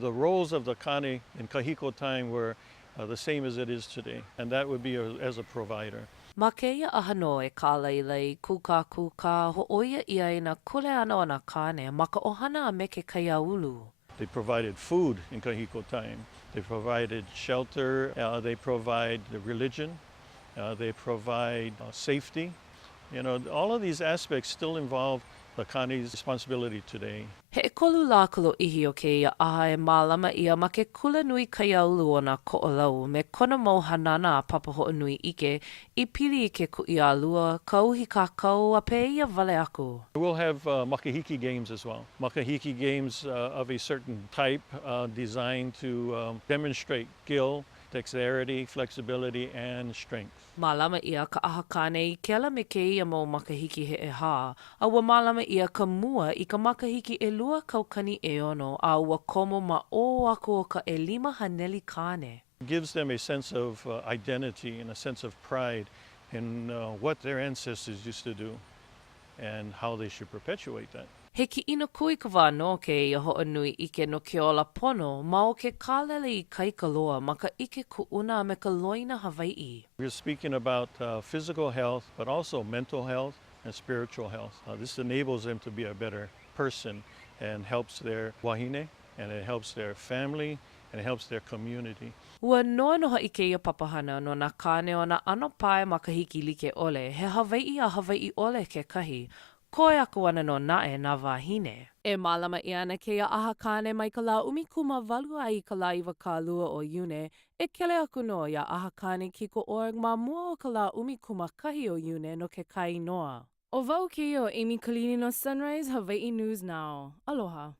The roles of the Kāne in kahiko time were the same as it is today, and that would be as a provider. Ma keia ʻaha no e kālailai, kuka, hoʻoia ia i nā kule ana o nā Kāne, ma ka ʻohana a me ke kaiāulu. They provided food in kahiko time. They provided shelter. They provide the religion. They provide safety. You know, all of these aspects still involve the Kāne's responsibility today. He e kolu lākalo ihi o ke ia ʻaha e mālama ia ma ke kula nui kaiāulu o nā koʻolau me kona mau hanana a papa hoʻonui ike I pili I ke kuʻi ālua, kauhi kākau a pe ia vale aku. We'll have makahiki games as well. Makahiki games of a certain type designed to demonstrate skill, dexterity, flexibility, and strength. Mālama ia ka ʻaha Kāne I ke ala me ke ia mau makahiki he ʻeha, a ua mālama ia ka mua I ka makahiki ʻelua kaukani ʻeono a ua komo ma o aku o ka ʻelima haneli Kāne. It gives them a sense of identity and a sense of pride in what their ancestors used to do and how they should perpetuate that. He ki ina kui ka wāno ke ia hoʻonui ike no ke ola pono, ma o ke kālele I kaikaloa ma ka ike kuʻuna me ka loina Hawaiian. We're speaking about physical health, but also mental health and spiritual health. This enables them to be a better person and helps their wahine, and it helps their family, and it helps their community. Ua noanoha I ke ia papahana no nā Kāne o nā ano pae makahiki like ole, he Hawaiian a Hawaiian ole ke kahi, koe aku ana no nae nā wahine. E mālama I ana ke ia ʻaha Kāne mai ka lā ʻumikumawalu ai ka lā iwakālua o Iune, e kele aku no ia ʻaha Kāne ki ko org ma mua o ka lā ʻumikumakahī o Iune no ke kai noa. O wau ki o Amy Kalini no Sunrise Hawaii News Now. Aloha.